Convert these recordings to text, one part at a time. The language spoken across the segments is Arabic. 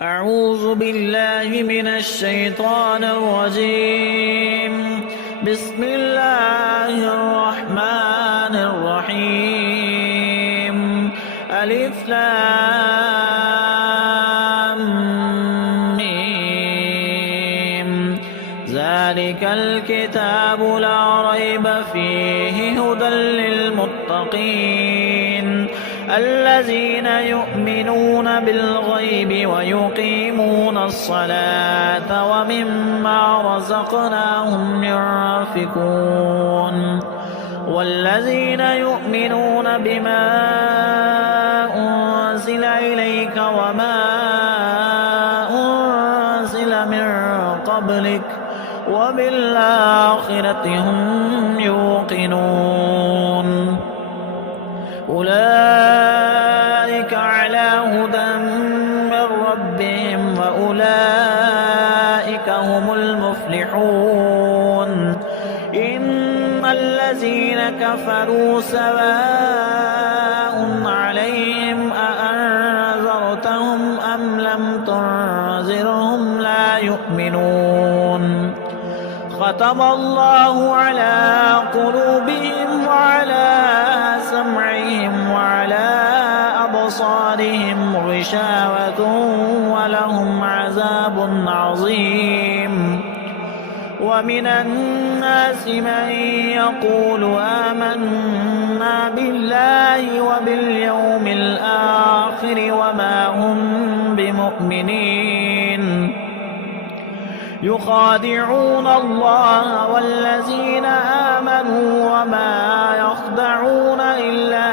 أعوذ بالله من الشيطان الرجيم. بسم الله الرحمن الرحيم. ألف لام ميم. ذلك الكتاب لا ريب فيه هدى للمتقين الذين يؤمنون بالغيب ويقيمون الصلاة ومما رزقناهم ينفقون والذين يؤمنون بما أنزل إليك وما أنزل من قبلك وبالآخرة هم يوقنون أولئك على هدى من ربهم وأولئك هم المفلحون. إن الذين كفروا سواء عليهم أأنذرتهم أم لم تنذرهم لا يؤمنون. ختم الله على قلوبهم وعلى سمعهم وعلى أبصارهم غشاوة ولهم عذاب عظيم. ومن الناس من يقول آمنا بالله وباليوم الآخر وما هم بمؤمنين يخادعون الله والذين آمنوا وما يخدعون إلا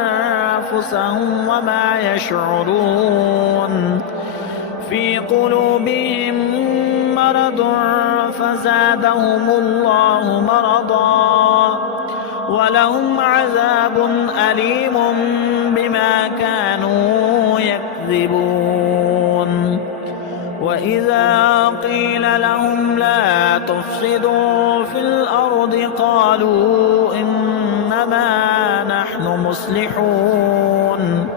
أنفسهم وما يشعرون. في قلوبهم مرض فزادهم الله مرضا ولهم عذاب أليم بما كانوا يكذبون. وإذا قيل لهم لا تفسدوا في الأرض قالوا إنما نحن مصلحون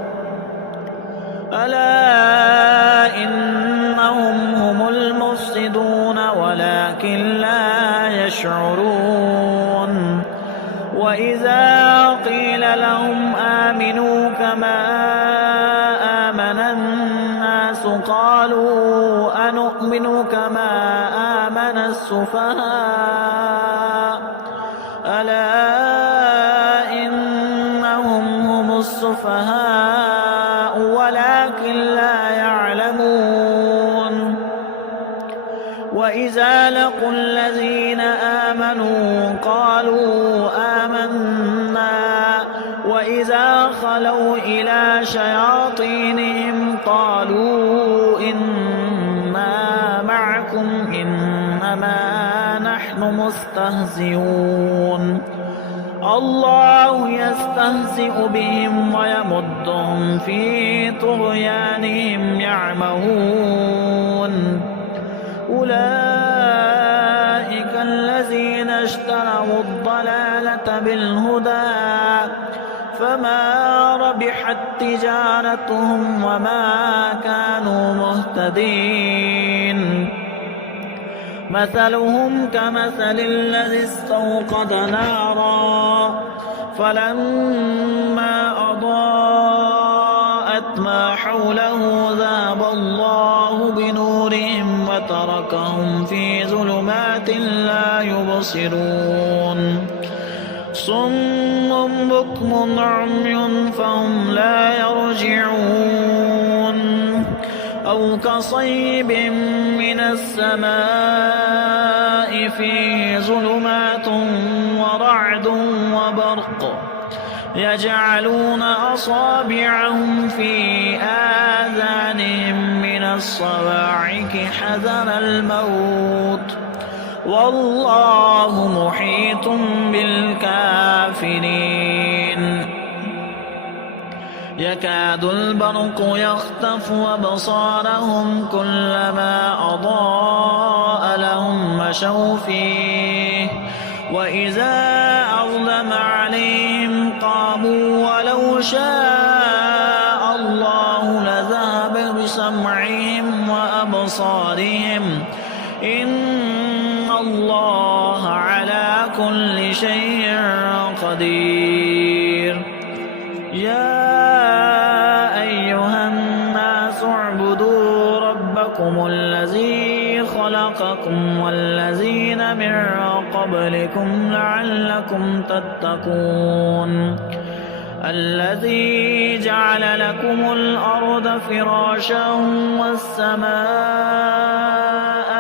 ألا إنهم هم المفسدون ولكن لا يشعرون. وإذا قيل لهم آمنوا كما آمن الناس قالوا أنؤمن كما آمن السفهاء ألا إنهم هم السفهاء ولكن لا يعلمون. وإذا لقوا الذين آمنوا قالوا آمنا وإذا خلوا إلى شياطينهم قالوا إنا معكم إنما نحن مستهزئون. الله يستهزئ بهم ويمدهم في طغيانهم يعمهون. أولئك الذين اشتروا الضلالة بالهدى فما ربحت تجارتهم وما كانوا مهتدين. مثلهم كمثل الذي استوقد نارا فلما أضاءت ما حوله ذهب الله بنورهم وتركهم في ظلمات لا يبصرون. صم بكم عمي فهم لا يرجعون. أو كصيب من السماء فيه ظلمات ورعد وبرق يجعلون أصابعهم في آذانهم من الصواعق حذر الموت والله محيط بالكافرين. يكاد البرق يخطف أبصارهم كلما أضاء لهم مشوا فيه وإذا أظلم عليهم قاموا ولو شاء الله لذهب بسمعهم وسمعهم وأبصارهم إن الله على كل شيء قدير. يا أيها الناس اعبدوا ربكم الذي خلقكم والذين من قبلكم لعلكم تتقون. الذي جعل لكم الأرض فراشا والسماء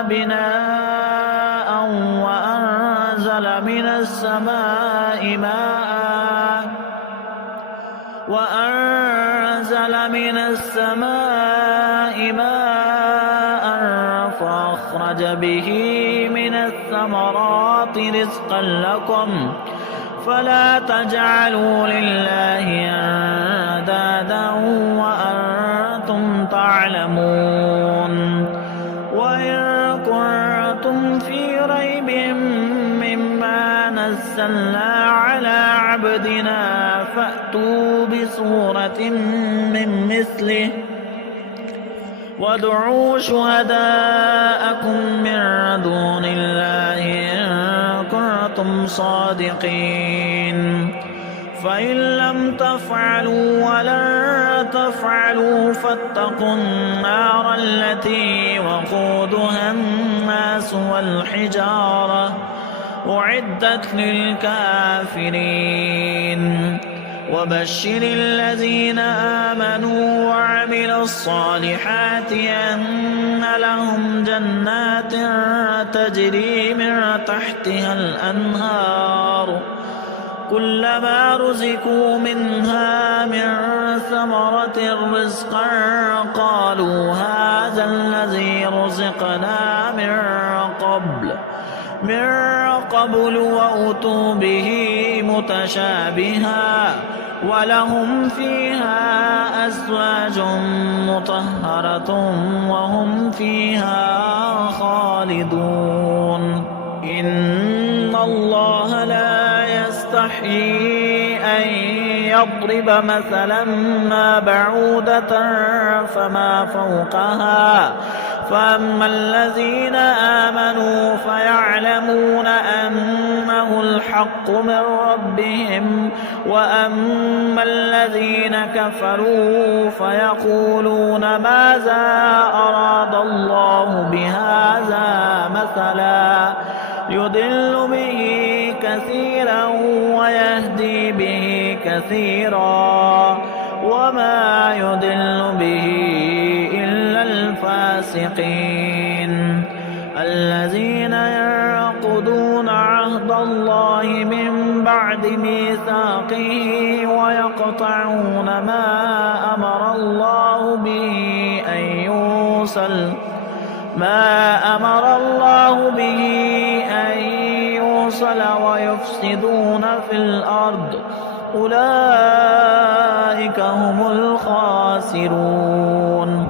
بناء وأنزل من السماء ماء فأخرج به من الثمرات رزقا لكم فلا تجعلوا لله أندادا وأنتم تعلمون. وإن كنتم في ريب مما نزلنا على عبدنا فأتوا بسورة من مثله وادعوا شهداءكم من دون الله إن كنتم صادقين. فإن لم تفعلوا ولن تفعلوا فاتقوا النار التي وقودها الناس والحجارة أعدت للكافرين. وبشر الذين آمنوا وعملوا الصالحات أن لهم جنات تجري من تحتها الأنهار كلما رزقوا منها من ثمرة رزقا قالوا هذا الذي رزقنا من قبل وأتوا به متشابها ولهم فيها أزواج مطهرة وهم فيها خالدون. إن الله لا يستحيي أن يضرب مثلا ما بعودة فما فوقها فأما الذين آمنوا فيعلمون أنه الحق من ربهم وأما الذين كفروا فيقولون ماذا أراد الله بهذا مثلا يضل به كثيرا ويهدي به كثيرا وما يضل به إلا الفاسقين. الذين ينقضون عهد الله من بعد ميثاقه ويقطعون ما أمر الله به أن يوصل ويفسدون في الأرض أولئك هم الخاسرون.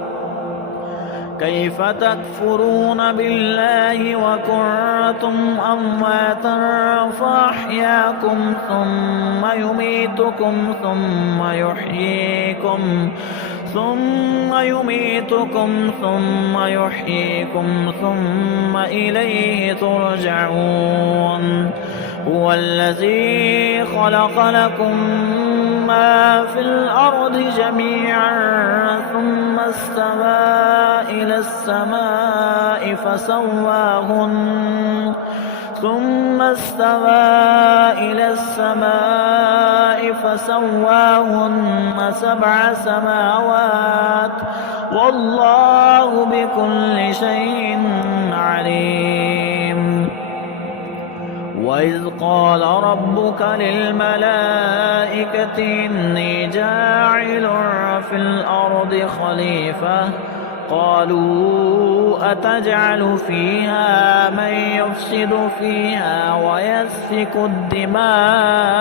كيف تكفرون بالله وكنتم أمواتا فأحياكم ثم يميتكم ثم يحييكم ثم إليه ترجعون. هو الذي خلق لكم ما في الأرض جميعا ثم استوى إلى السماء فسواهن 7 سماوات والله بكل شيء عليم. وإذ قال ربك للملائكة إني جاعل في الأرض خليفة قالوا أتجعل فيها من يفسد فيها ويسفك الدماء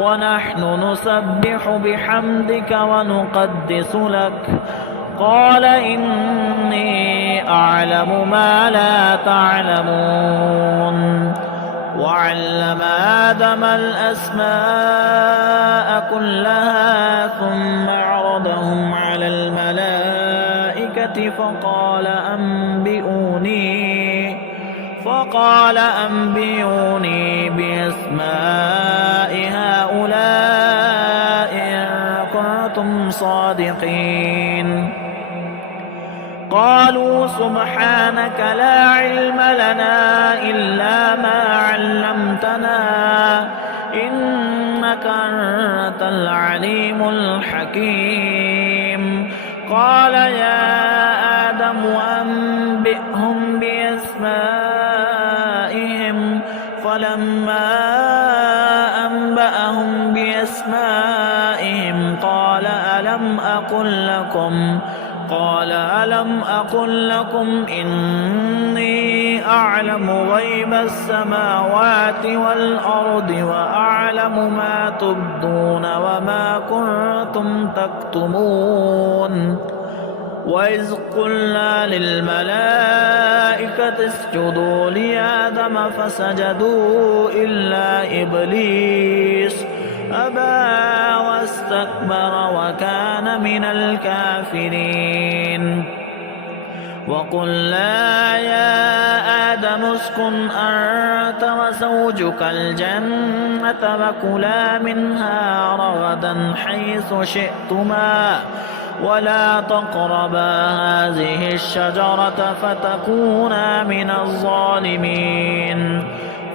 ونحن نسبح بحمدك ونقدس لك قال إني أعلم ما لا تعلمون. وعلم آدم الأسماء كلها ثم عرضهم على الملائكة الآية فقال أنبئوني بأسماء هؤلاء إن كنتم صادقين. قالوا سبحانك لا علم لنا إلا ما علمتنا إنك أنت العليم الحكيم. قال يا آدم أنبئهم بأسمائهم فلما أنبأهم بأسمائهم قال ألم أقل لكم إني أعلم غيب السماوات والأرض وأعلم ما تبدون وما كنتم تكتمون. وإذ قلنا للملائكة اسجدوا لآدم فسجدوا إلا إبليس أبى واستكبر وكان من الكافرين. وقلنا يا آدم اسكن أنت وزوجك الجنة وكلا منها رغدا حيث شئتما ولا تقربا هذه الشجرة فتكونا من الظالمين.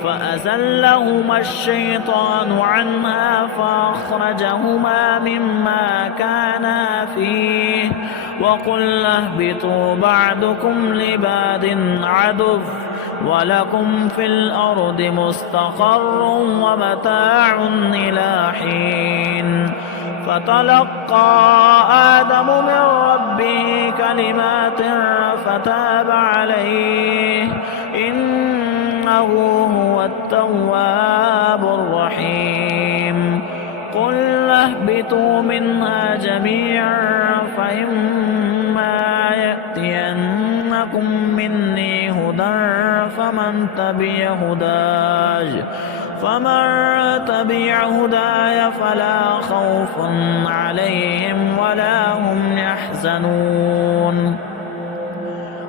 فأزلهما الشيطان عنها فأخرجهما مما كانا فيه وقلنا اهبطوا بعضكم لبعض عدو ولكم في الأرض مستقر ومتاع إلى حين. فتلقى آدم من ربه كلمات فتاب عليه إنه هو التواب الرحيم. قلنا اهبطوا منها جميعا فإما يأتينكم مني هدى فمن تبع هداي فلا خوف عليهم ولا هم يحزنون.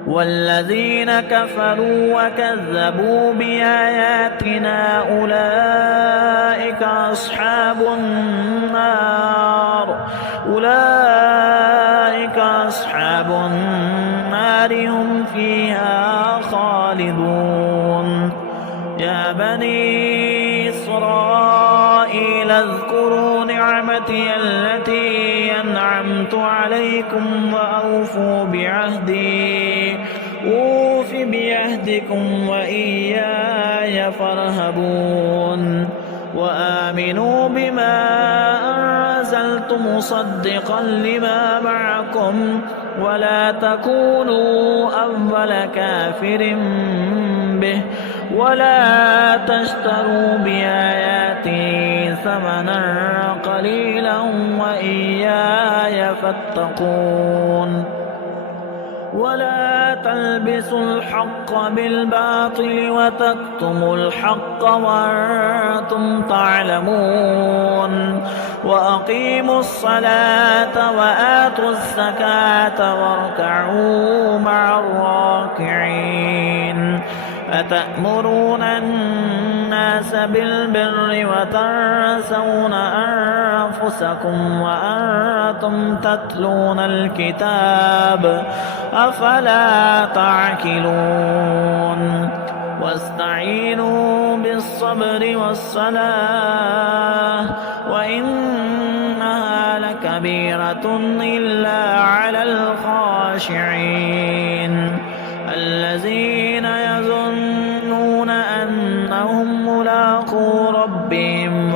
والذين كفروا وكذبوا بآياتنا أولئك أصحاب النار هم فيها خالدون. يا بني إسرائيل اذكروا نعمتي التي أنعمت عليكم أوف بعهدكم وإياي فارهبون. وآمنوا بما أنزلت مصدقا لما معكم ولا تكونوا أول كافر به ولا تشتروا بآياتي ثمنا قليلا وإياي فاتقون. ولا تلبسوا الحق بالباطل وتكتموا الحق وأنتم تعلمون. وأقيموا الصلاة وآتوا الزكاة واركعوا مع الراكعين. أتأمرون الناس بالبر وتنسون أنفسكم وأنتم تتلون الكتاب أفلا تعقلون. واستعينوا بالصبر والصلاة وإنها لكبيرة إلا على الخاشعين الذين يظنون أنهم ملاقو ربهم